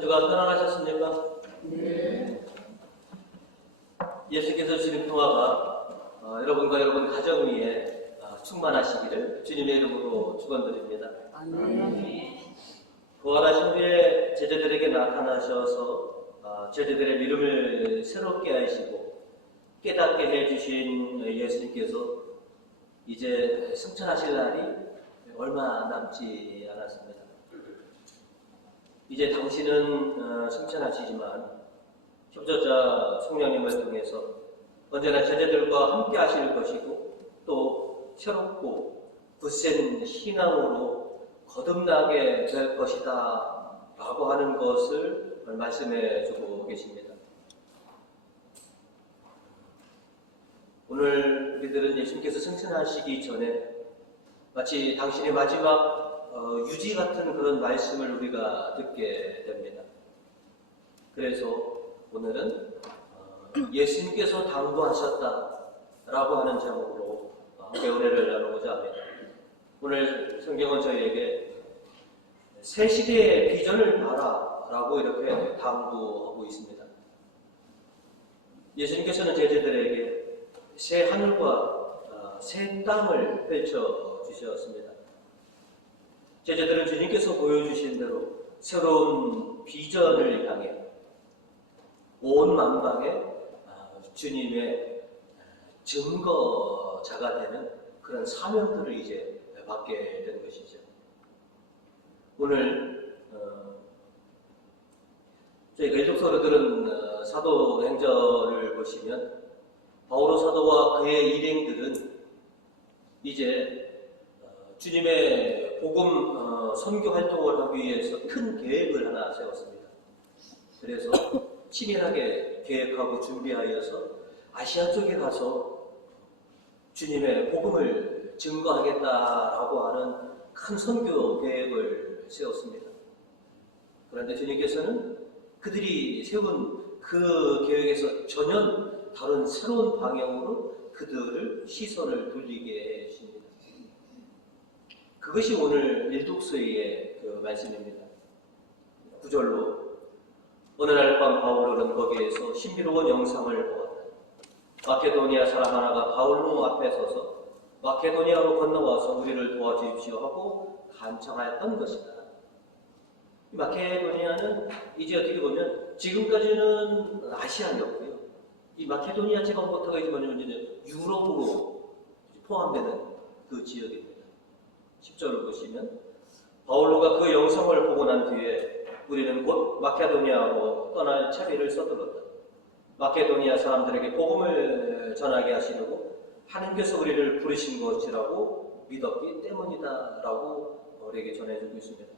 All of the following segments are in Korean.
한 주간 편안하셨습니까? 네. 예수께서 주신 평화가 여러분과 여러분 가정 위에 충만하시기를 주님의 이름으로 축원드립니다. 아멘. 부활하신 후에 제자들에게 나타나셔서 제자들의 믿음을 새롭게 하시고 깨닫게 해주신 예수님께서 이제 승천하실 날이 얼마 남지 않았습니다. 이제 당신은 승천하시지만 협조자 성령님을 통해서 언제나 제자들과 함께 하실 것이고 또 새롭고 굳센 신앙으로 거듭나게 될 것이다 라고 하는 것을 말씀해 주고 계십니다. 오늘 우리들은 예수님께서 승천하시기 전에 마치 당신의 마지막 유지 같은 그런 말씀을 우리가 듣게 됩니다. 그래서 오늘은 예수님께서 당부하셨다라고 하는 제목으로 함께 은혜를 나누고자 합니다. 오늘 성경은 저희에게 새 시대의 비전을 봐라라고 이렇게 당부하고 있습니다. 예수님께서는 제자들에게 새 하늘과 새 땅을 펼쳐 주셨습니다. 제자들은 주님께서 보여주신 대로 새로운 비전을 향해 온 만방에 주님의 증거자가 되는 그런 사명들을 이제 받게 된 것이죠. 오늘 저희가 일독서로 들은 사도행전을 보시면 바오로 사도와 그의 일행들은 이제 주님의 복음 선교 활동을 하기 위해서 큰 계획을 하나 세웠습니다. 그래서 치밀하게 계획하고 준비하여서 아시아 쪽에 가서 주님의 복음을 증거하겠다라고 하는 큰 선교 계획을 세웠습니다. 그런데 주님께서는 그들이 세운 그 계획에서 전혀 다른 새로운 방향으로 그들을 시선을 돌리게 해주십니다. 그것이 오늘 일독서의 그 말씀입니다. 9절로 어느 날 밤 바울은 거기에서 신비로운 영상을 보았다. 마케도니아 사람 하나가 바울로 앞에 서서 마케도니아로 건너와서 우리를 도와주십시오 하고 간청하였던 것이다. 마케도니아는 이제 어떻게 보면 지금까지는 아시아였고요. 이 마케도니아 지방부터가 이제 뭐냐면 유럽으로 포함되는 그 지역입니다. 10절을 보시면 바울로가 그 영상을 보고 난 뒤에 우리는 곧 마케도니아로 떠날 차비를 서둘렀다. 마케도니아 사람들에게 복음을 전하게 하시려고 하나님께서 우리를 부르신 것이라고 믿었기 때문이다 라고 우리에게 전해주고 있습니다.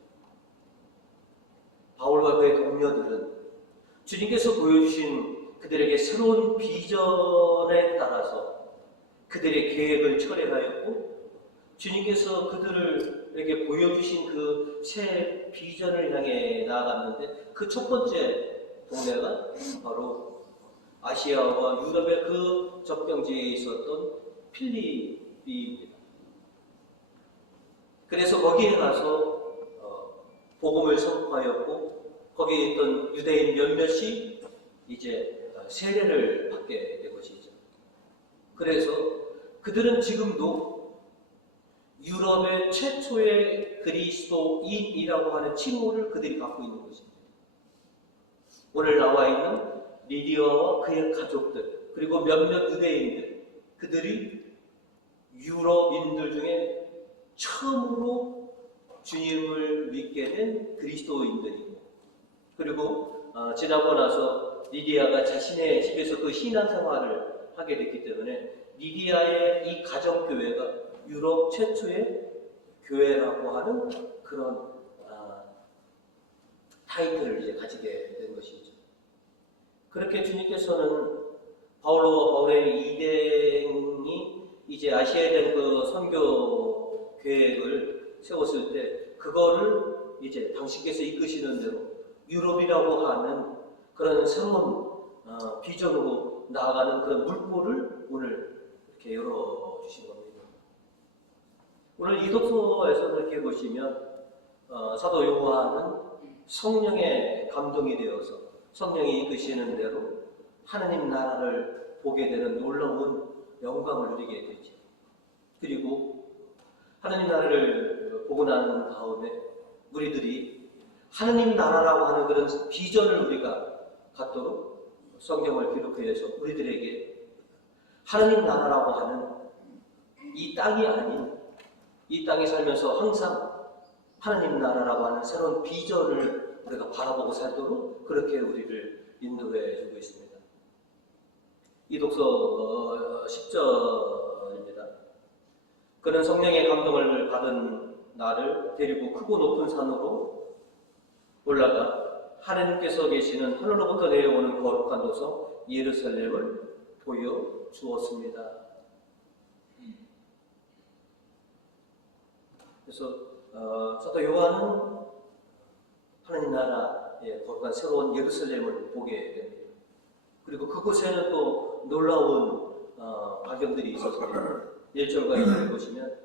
바울과 그의 동료들은 주님께서 보여주신 그들에게 새로운 비전에 따라서 그들의 계획을 철회하였고 주님께서 그들에게 보여주신 그 새 비전을 향해 나아갔는데 그 첫 번째 동네가 바로 아시아와 유럽의 그 접경지에 있었던 필리비입니다. 그래서 거기에 가서 복음을 선포하였고 거기에 있던 유대인 몇몇이 이제 세례를 받게 된 것이죠. 그래서 그들은 지금도 유럽의 최초의 그리스도인이라고 하는 칭호를 그들이 갖고 있는 것입니다. 오늘 나와 있는 리디아와 그의 가족들 그리고 몇몇 유대인들 그들이 유럽인들 중에 처음으로 주님을 믿게 된 그리스도인들이고 그리고 지나고 나서 리디아가 자신의 집에서 그 신앙생활을 하게 됐기 때문에 리디아의 이 가정교회가 유럽 최초의 교회라고 하는 그런 타이틀을 이제 가지게 된 것이죠. 그렇게 주님께서는 바울과 바울의 이댕이 이제 아시아에 대한 그 선교 계획을 세웠을 때 그거를 이제 당신께서 이끄시는 대로 유럽이라고 하는 그런 새로운 비전으로 나아가는 그런 물꼬를 오늘 이렇게 열어주신 겁니다. 오늘 이 독서에서 이렇게 보시면 사도 요한은 성령의 감동이 되어서 성령이 이끄시는 대로 하나님 나라를 보게 되는 놀라운 영광을 누리게 되죠. 그리고 하나님 나라를 보고 난 다음에 우리들이 하나님 나라라고 하는 그런 비전을 우리가 갖도록 성경을 기록해서 우리들에게 하나님 나라라고 하는 이 땅이 아닌 이 땅에 살면서 항상 하나님 나라라고 하는 새로운 비전을 우리가 바라보고 살도록 그렇게 우리를 인도해 주고 있습니다. 이 독서 10절입니다. 그는 성령의 감동을 받은 나를 데리고 크고 높은 산으로 올라가 하나님께서 계시는 하늘로부터 내려오는 거룩한 도성 예루살렘을 보여주었습니다. 그래서 사도 요한은 하나님 나라의 거룩한 새로운 예루살렘을 보게 됩니다. 그리고 그곳에는 또 놀라운 광경들이 있었습니다. 1절과 2절을 보시면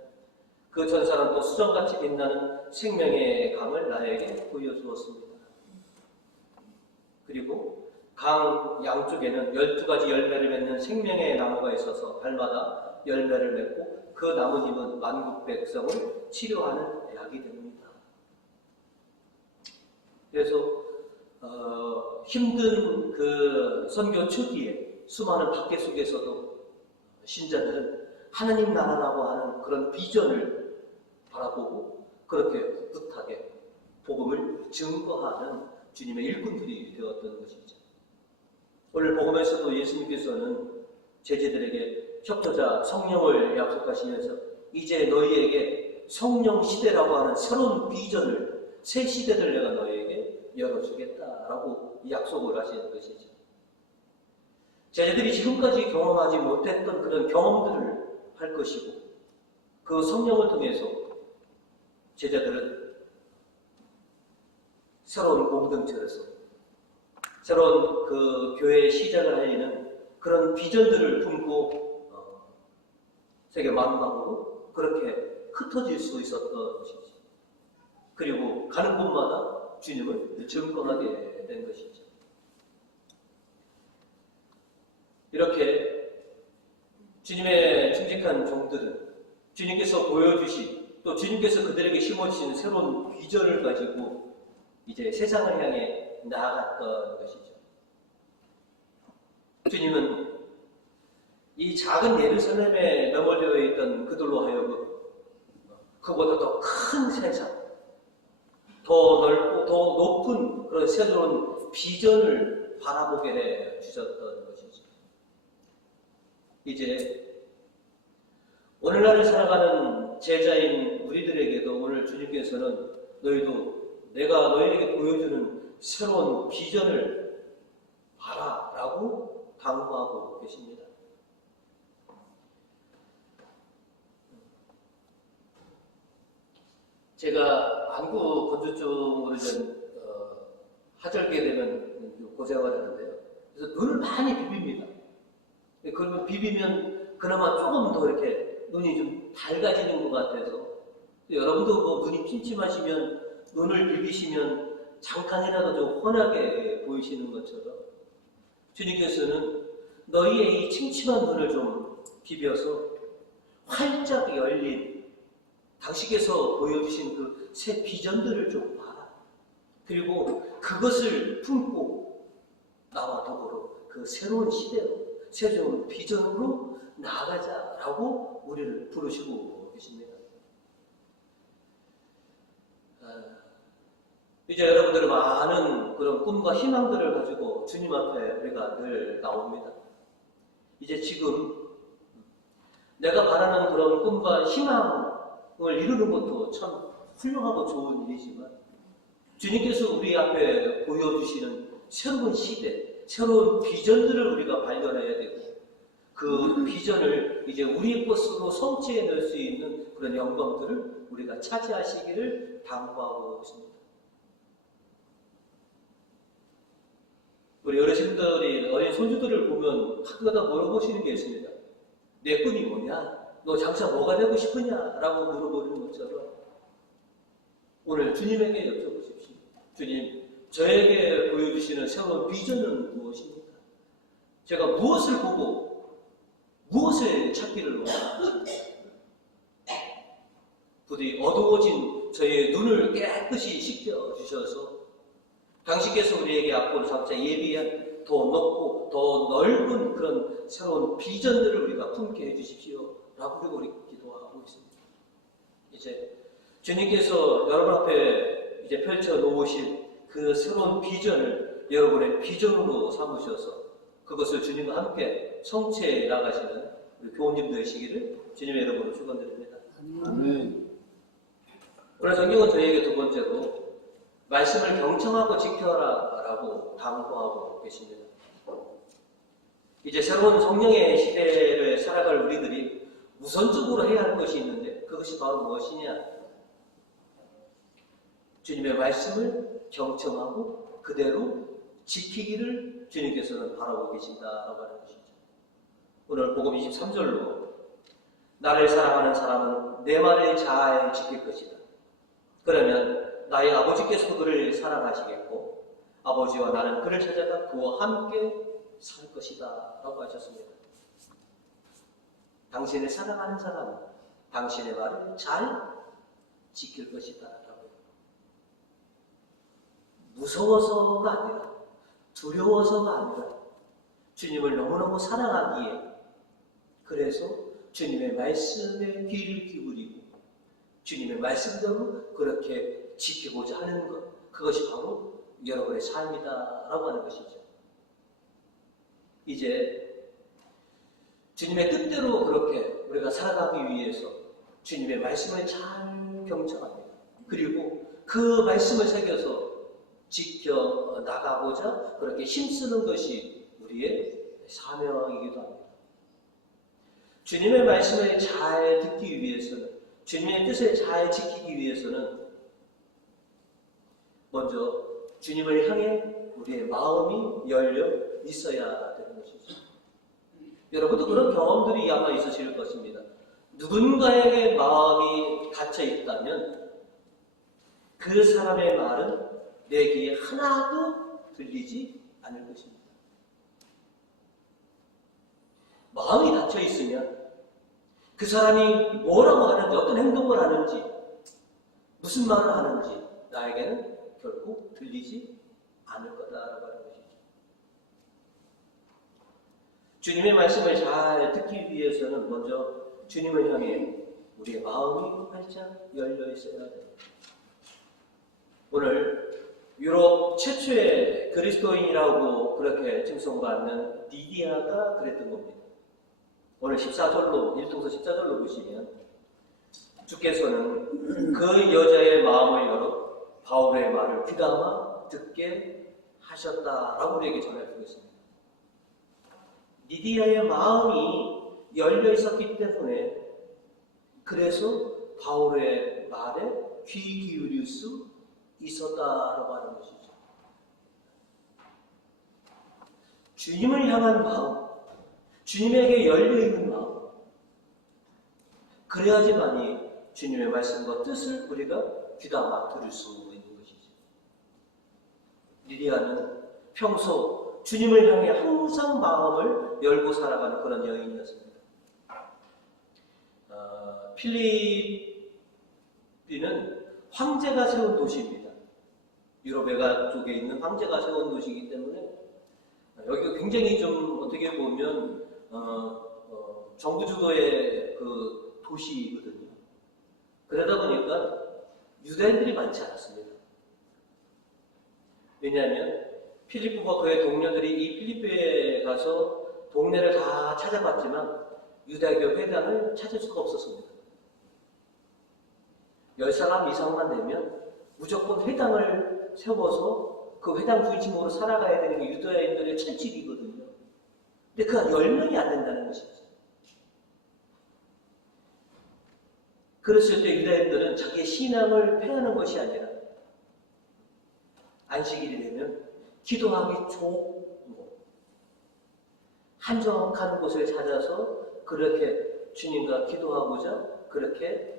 그 천사는 또 수정같이 빛나는 생명의 강을 나에게 보여주었습니다. 그리고 강 양쪽에는 12가지 열매를 맺는 생명의 나무가 있어서 달마다 열매를 맺고 그 나무님은 만국 백성을 치료하는 약이 됩니다. 그래서 힘든 그 선교 초기에 수많은 박해 속에서도 신자들은 하나님 나라라고 하는 그런 비전을 바라보고 그렇게 꿋꿋하게 복음을 증거하는 주님의 일꾼들이 되었던 것이죠. 오늘 복음에서도 예수님께서는 제자들에게 협조자 성령을 약속하시면서 이제 너희에게 성령 시대라고 하는 새로운 비전을 새 시대를 내가 너희에게 열어주겠다라고 약속을 하시는 것이죠. 제자들이 지금까지 경험하지 못했던 그런 경험들을 할 것이고 그 성령을 통해서 제자들은 새로운 공동체로서 새로운 그 교회의 시작을 알리는 그런 비전들을 품고 세계 만방으로 그렇게 흩어질 수 있었던 것이죠. 그리고 가는 곳마다 주님을 증거하게 된 것이죠. 이렇게 주님의 충직한 종들은 주님께서 보여주신 또 주님께서 그들에게 심어주신 새로운 비전을 가지고 이제 세상을 향해 나아갔던 것이죠. 주님은 이 작은 예루살렘에 머물러 있던 그들로 하여금 그보다 더 큰 세상, 더 넓고 더 높은 그런 새로운 비전을 바라보게 해 주셨던 것이죠. 이제 오늘날을 살아가는 제자인 우리들에게도 오늘 주님께서는 너희도 내가 너희에게 보여주는 새로운 비전을 봐라라고 당부하고 계십니다. 제가 안구 건조증으로 하절게 되면 고생을 하는데요. 그래서 눈을 많이 비빕니다. 그러면 비비면 그나마 조금 더 이렇게 눈이 좀 밝아지는 것 같아서 여러분도 뭐 눈이 침침하시면 눈을 비비시면 잠깐이라도 좀 환하게 보이시는 것처럼 주님께서는 너희의 이 침침한 눈을 좀 비벼서 활짝 열린 당신께서 보여주신 그 새 비전들을 좀 봐라. 그리고 그것을 품고 나와 더불어 그 새로운 시대로 새로운 비전으로 나아가자라고 우리를 부르시고 계십니다. 이제 여러분들은 많은 그런 꿈과 희망들을 가지고 주님 앞에 우리가 늘 나옵니다. 이제 지금 내가 바라는 그런 꿈과 희망을 이루는 것도 참 훌륭하고 좋은 일이지만 주님께서 우리 앞에 보여주시는 새로운 시대, 새로운 비전들을 우리가 발견해야 되고 그 비전을 이제 우리의 것으로 성취해낼 수 있는 그런 영광들을 우리가 차지하시기를 당부하고 있습니다. 우리 어르신들이 어린 손주들을 보면 가끔가다 물어보시는 게 있습니다. 내 꿈이 뭐냐? 너 장사 뭐가 되고 싶으냐? 라고 물어보는 것처럼 오늘 주님에게 여쭤보십시오. 주님, 저에게 보여주시는 새로운 비전은 무엇입니까? 제가 무엇을 보고 무엇을 찾기를 원하는지, 부디 어두워진 저의 눈을 깨끗이 씻겨주셔서 당신께서 우리에게 앞으로 장차 예비한 더 높고 더 넓은 그런 새로운 비전들을 우리가 품게 해주십시오 라고 우리 기도하고 있습니다. 이제 주님께서 여러분 앞에 이제 펼쳐놓으실 그 새로운 비전을 여러분의 비전으로 삼으셔서 그것을 주님과 함께 성취해 나가시는 우리 교우님 되시기를 주님의 이름으로 축원드립니다. 아멘. 오늘 성경은 저희에게 두 번째로 말씀을 경청하고 지켜라 라고 당부하고 계십니다. 이제 새로운 성령의 시대를 살아갈 우리들이 우선적으로 해야 할 것이 있는데 그것이 바로 무엇이냐? 주님의 말씀을 경청하고 그대로 지키기를 주님께서는 바라고 계신다라고 하는 것이죠. 오늘 복음 23절로 나를 사랑하는 사람은 내 말을 잘 지킬 것이다. 그러면 나의 아버지께서 그를 사랑하시겠고 아버지와 나는 그를 찾아가 그와 함께 살 것이다 라고 하셨습니다. 당신을 사랑하는 사람은 당신의 말을 잘 지킬 것이다 라고. 무서워서가 아니라 두려워서가 아니라 주님을 너무너무 사랑하기에 그래서 주님의 말씀에 귀를 기울이고 주님의 말씀대로 그렇게 지키고자 하는 것, 그것이 바로 여러분의 삶이다 라고 하는 것이죠. 이제 주님의 뜻대로 그렇게 우리가 살아가기 위해서 주님의 말씀을 잘 경청합니다. 그리고 그 말씀을 새겨서 지켜 나가고자 그렇게 힘쓰는 것이 우리의 사명이기도 합니다. 주님의 말씀을 잘 듣기 위해서는, 주님의 뜻을 잘 지키기 위해서는 먼저 주님을 향해 우리의 마음이 열려 있어야 되는 것이죠. 여러분도 그런 경험들이 아마 있으실 것입니다. 누군가에게 마음이 닫혀 있다면 그 사람의 말은 내 귀에 하나도 들리지 않을 것입니다. 마음이 닫혀 있으면 그 사람이 뭐라고 하는지, 어떤 행동을 하는지, 무슨 말을 하는지 나에게는 결코 들리지 않을 거다라고 하는 것이죠. 주님의 말씀을 잘 듣기 위해서는 먼저 주님을 향해 우리의 마음이 활짝 열려 있어야 됩니다. 오늘 유럽 최초의 그리스도인이라고 그렇게 칭송받는 리디아가 그랬던 겁니다. 오늘 14절로, 1통서 14절로 보시면 주께서는 그 여자의 마음을 열어 바울의 말을 귀담아 듣게 하셨다라고 우리에게 전해주고 있습니다. 리디아의 마음이 열려 있었기 때문에 그래서 바울의 말에 귀 기울일 수 있었다라고 하는 것이죠. 주님을 향한 마음, 주님에게 열려있는 마음, 그래야지만이 주님의 말씀과 뜻을 우리가 귀담아 들을 수 있는 것이죠. 리디아는 평소 주님을 향해 항상 마음을 열고 살아가는 그런 여인이었습니다. 필리핀은 황제가 세운 도시입니다. 유럽 외가 쪽에 있는 황제가 세운 도시이기 때문에 여기가 굉장히 좀 어떻게 보면 정부 주도의 그 도시거든요. 그러다 보니까 유대인들이 많지 않았습니다. 왜냐하면 필리프와 그의 동료들이 이 필리핀에 가서 동네를 다 찾아봤지만 유대교 회당을 찾을 수가 없었습니다. 10사람 이상만 되면 무조건 회당을 세워서 그 회당 중심으로 살아가야 되는 게 유대인들의 철칙이거든요. 근데 그 10명이 안 된다는 것이죠. 그랬을 때 유대인들은 자기의 신앙을 폐하는 것이 아니라 안식일이 되면 기도하기 좋은 한적한 곳을 찾아서 그렇게 주님과 기도하고자 그렇게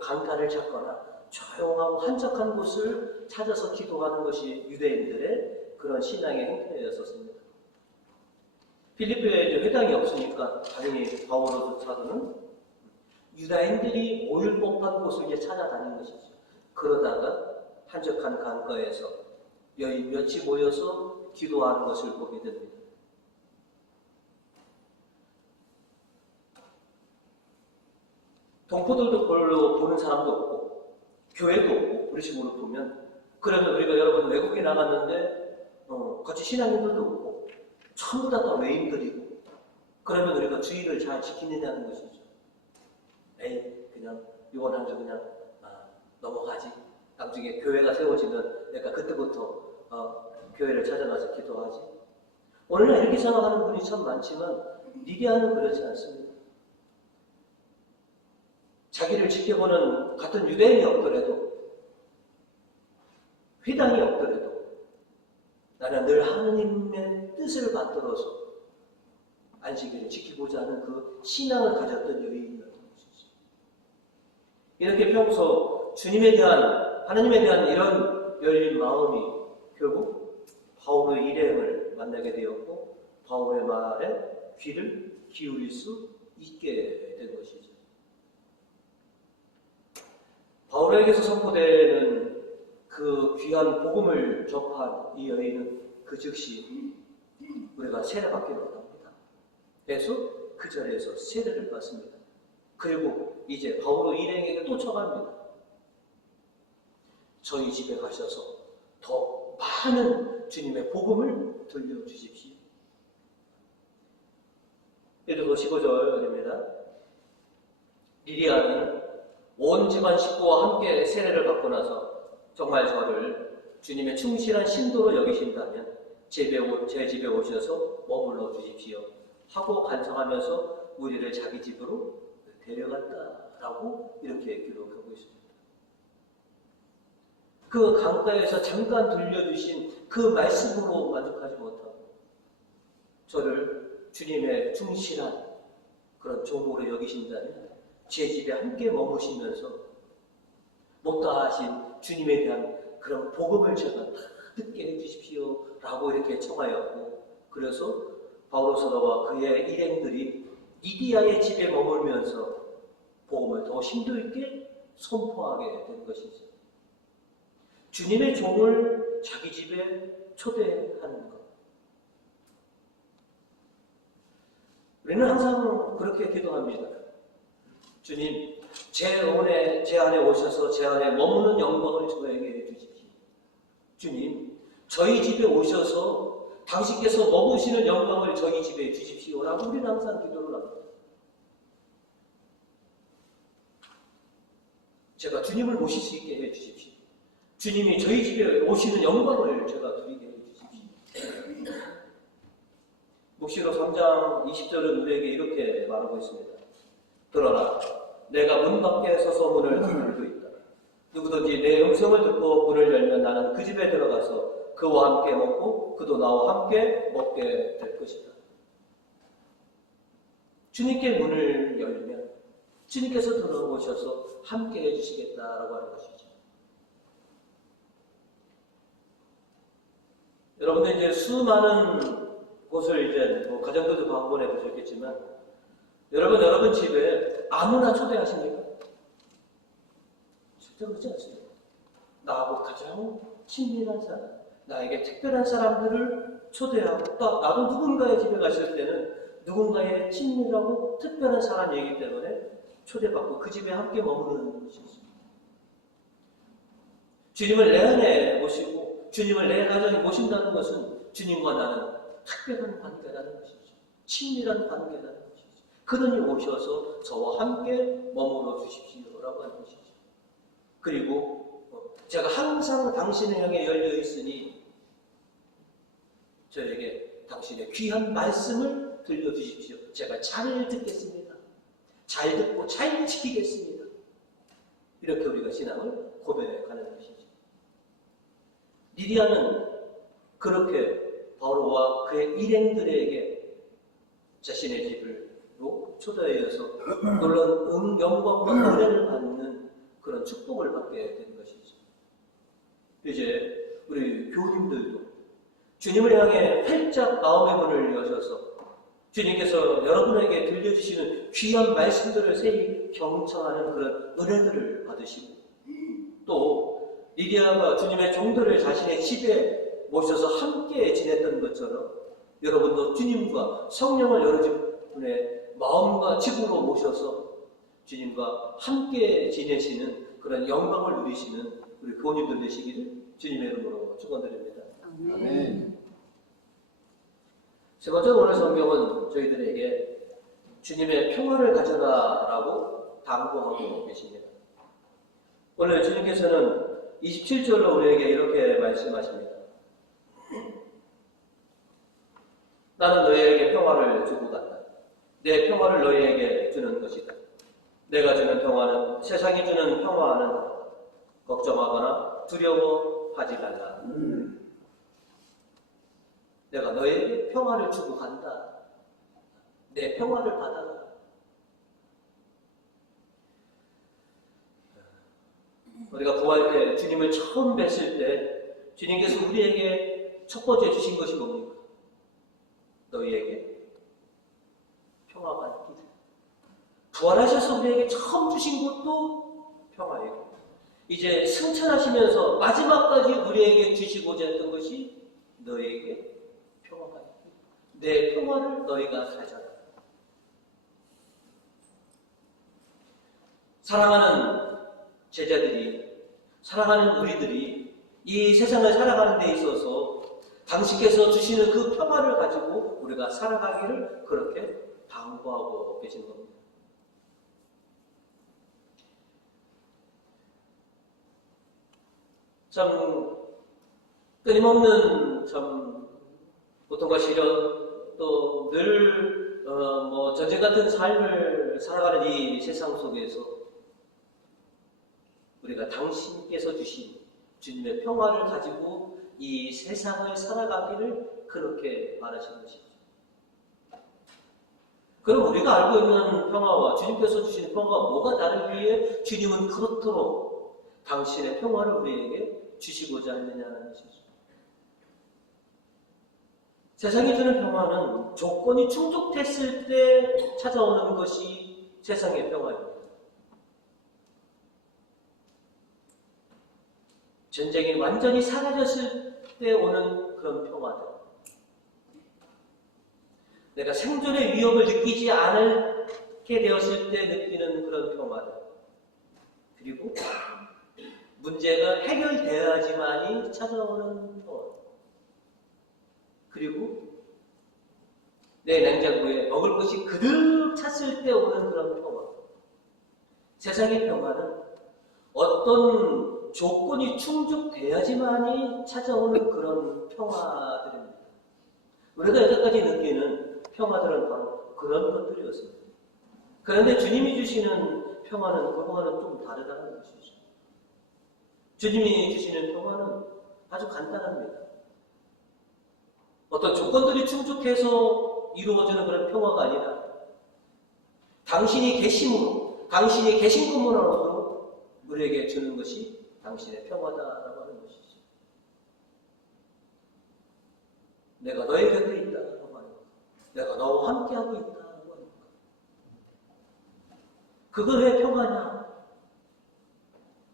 강가를 찾거나 조용하고 한적한 곳을 찾아서 기도하는 것이 유대인들의 그런 신앙의 행태였었습니다. 필리포에 회당이 없으니까 당연히 바오로 사도는 유다인들이 모일 법한 곳을 이제 찾아다닌 것이죠. 그러다가 한적한 강가에서 여인 몇이 모여서 기도하는 것을 보게 됩니다. 동포들도 별로 보는 사람도 없고 교회도 없고 우리 식으로 보면 그러면 우리가 여러분 외국에 나갔는데 같이 신앙인들도 없고 전부 다 외인들이고 그러면 우리가 주의를 잘 지키느냐는 것이죠. 에이 그냥 이번 한 주 그냥 넘어가지. 나중에 교회가 세워지면 내가 그때부터 교회를 찾아가서 기도하지. 오늘날 이렇게 생각하는 분이 참 많지만 리디아는 그렇지 않습니다. 자기를 지켜보는 같은 유대인이 없더라도 회당이 없더라도 나는 늘 하느님의 뜻을 받들어서 안식일을 지키고자 하는 그 신앙을 가졌던 여인이었던 것이죠. 이렇게 평소 주님에 대한 하느님에 대한 이런 열린 마음이 결국 바울의 일행을 만나게 되었고 바울의 말에 귀를 기울일 수 있게 된 것이죠. 바울에게서 선포되는 그 귀한 복음을 접한 이 여인은 그 즉시 우리가 세례받기로 합니다. 그래서 그 자리에서 세례를 받습니다. 그리고 이제 바울의 일행에게 또 청합니다. 저희 집에 가셔서 더 많은 주님의 복음을 들려주십시오. 예루살렘 15절입니다. 리디아는 온 집안 식구와 함께 세례를 받고 나서 정말 저를 주님의 충실한 신도로 여기신다면 제 집에 오셔서 머물러 주십시오 하고 간청하면서 우리를 자기 집으로 데려갔다라고 이렇게 기록하고 있습니다. 그 강가에서 잠깐 들려주신 그 말씀으로 만족하지 못하고 저를 주님의 충실한 그런 종으로 여기신다면 제 집에 함께 머무시면서 못다하신 주님에 대한 그런 복음을 제가 다 듣게 해주십시오 라고 이렇게 청하였고 그래서 바오로 사도와 그의 일행들이 리디아의 집에 머물면서 복음을 더 심도 있게 선포하게 된 것이죠. 주님의 종을 자기 집에 초대하는 것. 우리는 항상 그렇게 기도합니다. 주님, 제 안에 오셔서 제 안에 머무는 영광을 저에게 해주십시오. 주님, 저희 집에 오셔서 당신께서 머무시는 영광을 저희 집에 주십시오. 라고 우리는 항상 기도를 합니다. 제가 주님을 모실 수 있게 해주십시오. 주님이 저희 집에 오시는 영광을 제가 누리게 해주십시오. 묵시록 3장 20절은 우리에게 이렇게 말하고 있습니다. 들어라, 내가 문 밖에 서서 문을 두드리고 있다. 누구든지 내 음성을 듣고 문을 열면 나는 그 집에 들어가서 그와 함께 먹고 그도 나와 함께 먹게 될 것이다. 주님께 문을 열면 주님께서 들어오셔서 함께 해주시겠다라고 하는 것이죠. 여러분들 이제 수많은 곳을 이제 가정들도 방문해 보셨겠지만 여러분 집에 아무나 초대하십니까? 절대 그렇지 않습니다. 나하고 가장 친밀한 사람, 나에게 특별한 사람들을 초대하고 또 나도 누군가의 집에 갔을 때는 누군가의 친밀하고 특별한 사람이기 때문에 초대받고 그 집에 함께 머무르는 것이죠. 주님을 내 안에 모시고 주님을 내 가정에 모신다는 것은 주님과 나는 특별한 관계라는 것이죠. 친밀한 관계라는 것이죠. 그러니 오셔서 저와 함께 머물러 주십시오라고 하는 것이죠. 그리고 제가 항상 당신을 향해 열려 있으니 저에게 당신의 귀한 말씀을 들려주십시오. 제가 잘 듣겠습니다. 잘 듣고 잘 지키겠습니다. 이렇게 우리가 신앙을 고백하는 것이죠. 리디아는 그렇게 바오로와 그의 일행들에게 자신의 집으로 초대하여서 놀라운 영광과 은혜를 받는 그런 축복을 받게 되는 것이죠. 이제 우리 교우님들도 주님을 향해 활짝 마음의 문을 여셔서 주님께서 여러분에게 들려주시는 귀한 말씀들을 세히 경청하는 그런 은혜들을 받으시고, 또 리디아가 주님의 종들을 자신의 집에 모셔서 함께 지냈던 것처럼 여러분도 주님과 성령을 여러분의 마음과 집으로 모셔서 주님과 함께 지내시는 그런 영광을 누리시는 우리 교우님들 되시기를 주님의 이름으로 축원드립니다. 아멘. 세 번째, 오늘 성경은 저희들에게 주님의 평화를 가져라라고 당부하고 계십니다. 오늘 주님께서는 27절로 우리에게 이렇게 말씀하십니다. 나는 너희에게 평화를 주고 간다. 내 평화를 너희에게 주는 것이다. 내가 주는 평화는 세상이 주는 평화는 다르다. 걱정하거나 두려워하지 말라. 내가 너에게 평화를 주고 간다. 내 평화를 받아라. 우리가 구할 때, 주님을 처음 뵀을 때 주님께서 우리에게 첫 번째 주신 것이 뭡니까? 너희에게 평화가 있기를. 부활하셔서 우리에게 처음 주신 것도 평화예요. 이제 승천하시면서 마지막까지 우리에게 주시고자 했던 것이 너희에게 평화가 있기를. 내 평화를 너희가 가져라. 사랑하는 제자들이, 사랑하는 우리들이 이 세상을 살아가는 데 있어서 당신께서 주시는 그 평화를 가지고 우리가 살아가기를 그렇게 당부하고 계신 겁니다. 참 끊임없는 참 고통과 시련, 또 늘 전쟁 같은 삶을 살아가는 이 세상 속에서 우리가 당신께서 주신 주님의 평화를 가지고 이 세상을 살아가기를 그렇게 바라시는 것이죠. 그럼 우리가 알고 있는 평화와 주님께서 주시는 평화가 뭐가 다르기에 주님은 그렇도록 당신의 평화를 우리에게 주시고자 했느냐는 것이죠. 세상이 주는 평화는 조건이 충족됐을 때 찾아오는 것이 세상의 평화입니다. 전쟁이 완전히 사라졌을 때 오는 그런 평화들. 내가 생존의 위협을 느끼지 않게 되었을 때 느끼는 그런 평화들. 그리고 문제가 해결되어야지만이 찾아오는 평화. 그리고 내 냉장고에 먹을 것이 그득 찼을 때 오는 그런 평화. 세상의 평화는 어떤 조건이 충족돼야지만이 찾아오는 그런 평화들입니다. 우리가 여태까지 느끼는 평화들은 바로 그런 것들이었습니다. 그런데 주님이 주시는 평화는 그거와는 좀 다르다는 것이죠. 주님이 주시는 평화는 아주 간단합니다. 어떤 조건들이 충족해서 이루어지는 그런 평화가 아니라 당신이 계심으로, 당신이 계신 것만으로도 우리에게 주는 것이 당신의 평화다라고 하는 것이죠. 내가 너의 곁에 있다라고 하는 것, 내가 너와 함께하고 있다라고 하는 것. 그걸 왜 평화냐?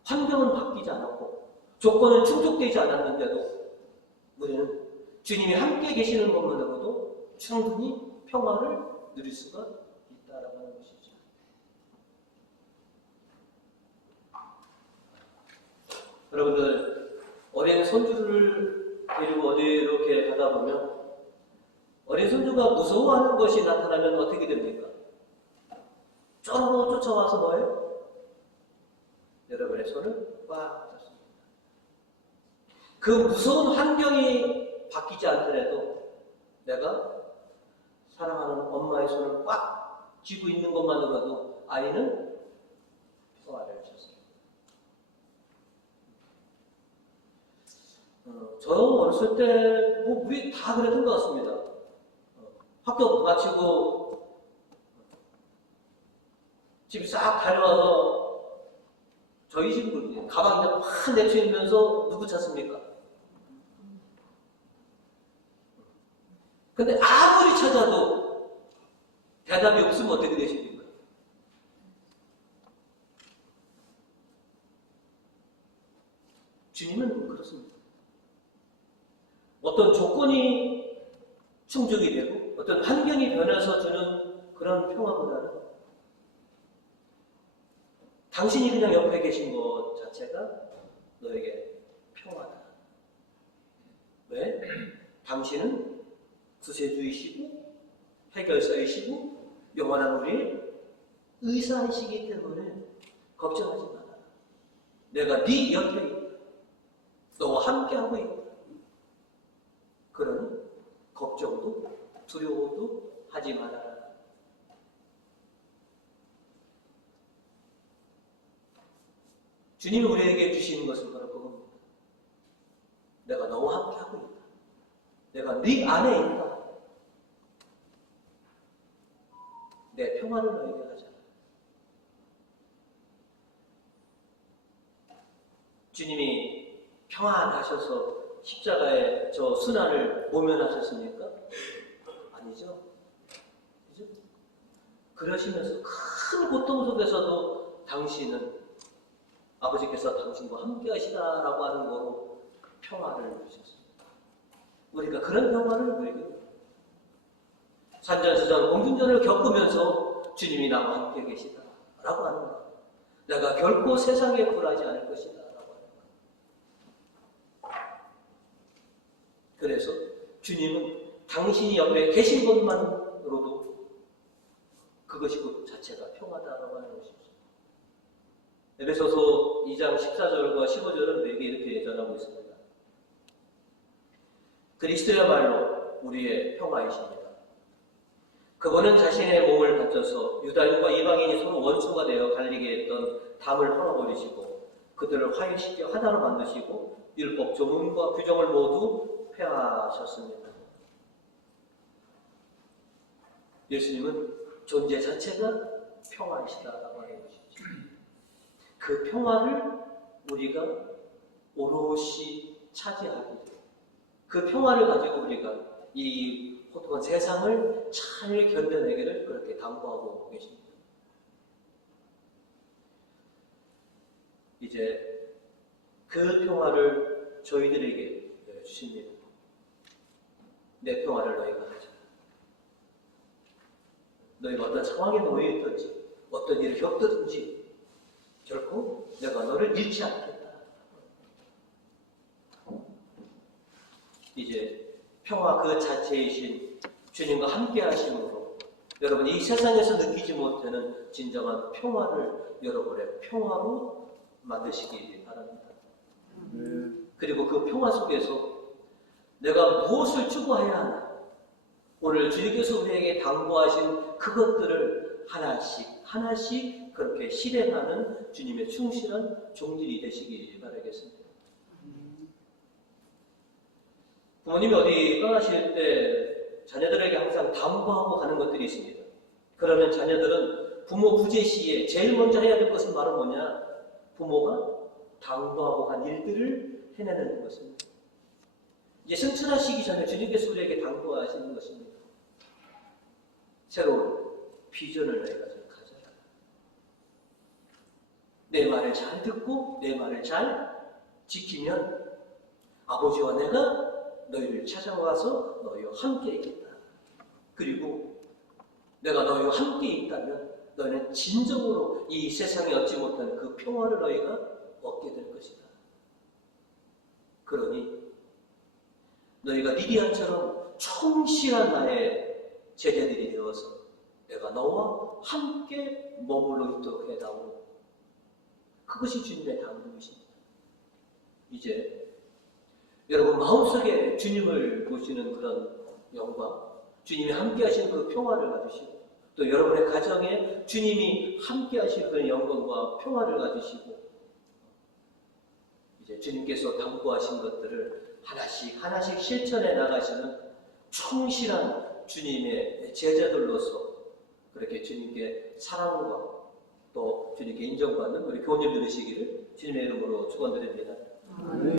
환경은 바뀌지 않았고 조건은 충족되지 않았는데도 우리는 주님이 함께 계시는 것만으로도 충분히 평화를 누릴 수가 있다라고 하는 것이죠. 여러분들, 어린 손주를 데리고 어디 이렇게 가다 보면 어린 손주가 무서워하는 것이 나타나면 어떻게 됩니까? 쪼르르 쫓아와서 뭐예요? 여러분의 손을 꽉 잡습니다. 그 무서운 환경이 바뀌지 않더라도 내가 사랑하는 엄마의 손을 꽉 쥐고 있는 것만으로도 아이는 평화를 찾습니다. 저 어렸을 때 뭐 우리 다 그랬던 것 같습니다. 학교 마치고 집 싹 다녀와서 저희 집은 그렇게 가방이 팍 내치면서 누구 찾습니까? 근데 아무리 찾아도 대답이 없으면 어떻게 되십니까? 주님은 그렇습니다. 어떤 조건이 충족이 되고 어떤 환경이 변해서 주는 그런 평화보다는 당신이 그냥 옆에 계신 것 자체가 너에게 평화다. 왜? 당신은 구세주이시고 해결사이시고 영원한 우리의 의사이시기 때문에 걱정하지 마라. 내가 네 옆에 있다. 너와 함께하고 있다. 그러니 걱정도 두려워도 하지 말아라. 주님이 우리에게 주시는 것은 바로 그겁니다. 내가 너와 함께하고 있다. 내가 네 안에 있다. 내 평화를 너에게 하자. 주님이 평안하셔서 십자가에 저 순환을 모면하셨습니까? 아니죠. 그죠? 그러시면서 큰 고통 속에서도 당신은 아버지께서 당신과 함께 하시다라고 하는 거로 평화를 주셨습니다. 우리가 그런 평화를 누리게 산전수전 공중전을 겪으면서 주님이 나와 함께 계시다라고 하는 거. 내가 결코 세상에 굴하지 않을 것이다라고 하는 거. 그래서 주님은 당신이 옆에 계신 것만으로도 그것이 그 자체가 평화다라고 하는 것이죠. 에베소서 2장 14절과 15절은 우리에게 이렇게 전하고 있습니다. 그리스도야말로 우리의 평화이십니다. 그분은 자신의 몸을 바쳐서 유다인과 이방인이 서로 원수가 되어 갈리게 했던 담을 풀어버리시고 그들을 화해시켜 하나로 만드시고 율법 조문과 규정을 모두 폐하하셨습니다. 예수님은 존재 자체가 평화이시다라고 하는 것이죠. 그 평화를 우리가 오롯이 차지하게 돼요. 그 평화를 가지고 우리가 이 고통한 세상을 잘 견뎌내기를 그렇게 당부하고 계십니다. 이제 그 평화를 저희들에게 주십니다. 내 평화를 너희가 가져. 너희가 어떤 상황에 놓여 있든지 어떤 일을 겪든지 결코 내가 너를 잃지 않겠다. 이제 평화 그 자체이신 주님과 함께 하심으로 여러분 이 세상에서 느끼지 못하는 진정한 평화를 여러분의 평화로 만드시기 바랍니다. 그리고 그 평화 속에서 내가 무엇을 추구해야 하나 오늘 주님께서 우리에게 당부하신 그것들을 하나씩 하나씩 그렇게 실행하는 주님의 충실한 종들이 되시기 바라겠습니다. 부모님이 어디 떠나실 때 자녀들에게 항상 당부하고 가는 것들이 있습니다. 그러면 자녀들은 부모 부재 시에 제일 먼저 해야 될 것은 바로 뭐냐? 부모가 당부하고 간 일들을 해내는 것입니다. 이제 승천하시기 전에 주님께서 우리에게 당부하시는 것입니다. 새로운 비전을 너희가 가져라. 내 말을 잘 듣고 내 말을 잘 지키면 아버지와 내가 너희를 찾아와서 너희와 함께 있겠다. 그리고 내가 너희와 함께 있다면 너희는 진정으로 이 세상에 얻지 못한 그 평화를 너희가 얻게 될 것이다. 그러니 너희가 리디아처럼 충실한 나의 제자들이 되어서 내가 너와 함께 머물러 있도록 해다오. 그것이 주님의 당부이십니다. 이제 여러분 마음속에 주님을 보시는 그런 영광, 주님이 함께 하시는 그 평화를 가지시고 또 여러분의 가정에 주님이 함께 하시는 그런 영광과 평화를 가지시고 이제 주님께서 당부하신 것들을 하나씩 하나씩 실천해 나가시는 충실한 주님의 제자들로서 그렇게 주님께 사랑과 또 주님께 인정받는 우리 교우들 되시기를 주님의 이름으로 축원드립니다.